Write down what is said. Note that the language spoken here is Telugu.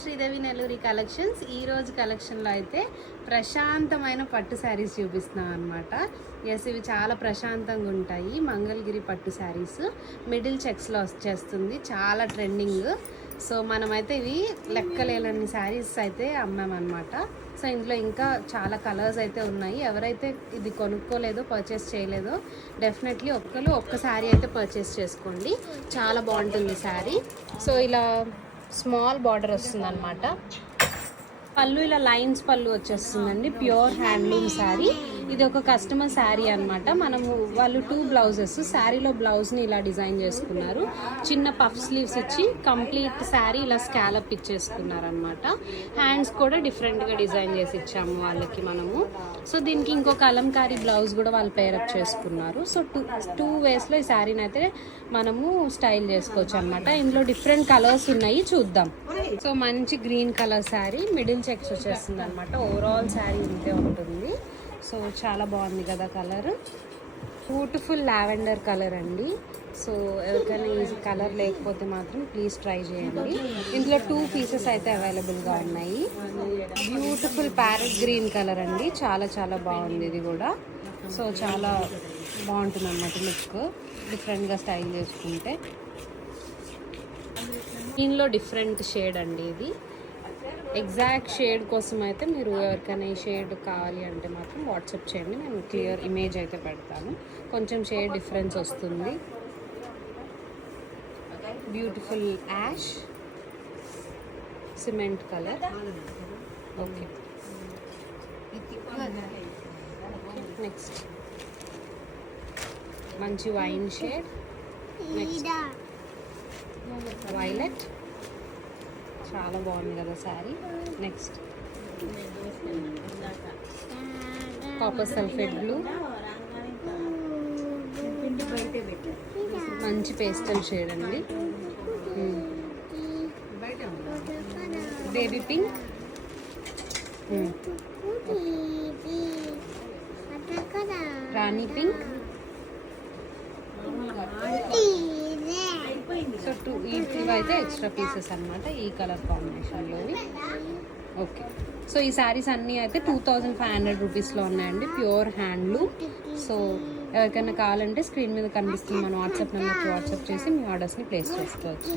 శ్రీదేవి నెల్లూరి కలెక్షన్స్. ఈరోజు కలెక్షన్లో అయితే ప్రశాంతమైన పట్టు శారీస్ చూపిస్తున్నాం అనమాట. ఎస్, ఇవి చాలా ప్రశాంతంగా ఉంటాయి. మంగళగిరి పట్టు శారీస్ మిడిల్ చెక్స్లో వచ్చేస్తుంది, చాలా ట్రెండింగ్. సో మనమైతే ఇవి లెక్కలేని శారీస్ అయితే అమ్మామన్నమాట. సో ఇందులో ఇంకా చాలా కలర్స్ అయితే ఉన్నాయి. ఎవరైతే ఇది కొనుక్కోలేదో, పర్చేస్ చేయలేదో, డెఫినెట్లీ ఒక్క శారీ అయితే పర్చేస్ చేసుకోండి. చాలా బాగుంటుంది శారీ. సో ఇలా స్మాల్ బార్డర్ వస్తుంది అనమాట. పళ్ళు ఇలా లైన్స్ పళ్ళు వచ్చేస్తుందండి. Pure handloom sari. ఇది ఒక కస్టమర్ శారీ అనమాట. మనము వాళ్ళు 2 బ్లౌజెస్, శారీలో బ్లౌజ్ని ఇలా డిజైన్ చేసుకున్నారు. చిన్న పఫ్ స్లీవ్స్ ఇచ్చి కంప్లీట్ శారీ ఇలా స్కాలప్ ఇచ్చేసుకున్నారు అనమాట. హ్యాండ్స్ కూడా డిఫరెంట్గా డిజైన్ చేసి ఇచ్చాము వాళ్ళకి మనము. సో దీనికి ఇంకో కలంకారీ బ్లౌజ్ కూడా వాళ్ళు పేరప్ చేసుకున్నారు. సో టూ వేస్లో ఈ శారీని అయితే మనము స్టైల్ చేసుకోవచ్చు అనమాట. ఇందులో డిఫరెంట్ కలర్స్ ఉన్నాయి, చూద్దాం. సో మంచి green colour sari, middle checks వచ్చేస్తుంది అనమాట. ఓవరాల్ శారీ ఇంతే ఉంటుంది. సో చాలా బాగుంది కదా కలర్. బ్యూటిఫుల్ లావెండర్ కలర్ అండి. సో ఎవరికైనా ఈ కలర్ లేకపోతే మాత్రం ప్లీజ్ ట్రై చేయండి. ఇందులో 2 పీసెస్ అయితే అవైలబుల్గా ఉన్నాయి. బ్యూటిఫుల్ ప్యారెట్ గ్రీన్ కలర్ అండి. చాలా చాలా బాగుంది ఇది కూడా. సో చాలా బాగుంటుంది అన్నమాట లుక్, డిఫరెంట్గా స్టైల్ చేసుకుంటే. దీనిలో డిఫరెంట్ షేడ్ అండి ఇది. ఎగ్జాక్ట్ షేడ్ కోసం అయితే మీరు ఎవరికైనా ఈ షేడ్ కావాలి అంటే మాత్రం వాట్సాప్ చేయండి, నేను క్లియర్ ఇమేజ్ అయితే పెడతాను. కొంచెం షేడ్ డిఫరెన్స్ వస్తుంది. Beautiful ash cement colour. Okay, next మంచి వైన్ షేడ్. నెక్స్ట్ వైలెట్, చాలా బాగుంది కదా sari. Next copper sulphate blue, మంచి పేస్టల్ షేడ్ అండి. Baby pink, rani pink. So ఇవైతే ఎక్స్ట్రా పీసెస్ అనమాట ఈ కలర్ కాంబినేషన్లోవి. ఓకే, సో ఈ శారీస్ అన్నీ అయితే 2500 రూపీస్లో ఉన్నాయండి. Pure handloom. సో ఎవరికైనా కావాలంటే స్క్రీన్ మీద కనిపిస్తుంది మన వాట్సాప్ నెంబర్కి వాట్సాప్ చేసి మీ ఆర్డర్స్ని ప్లేస్ చేసుకోవచ్చు.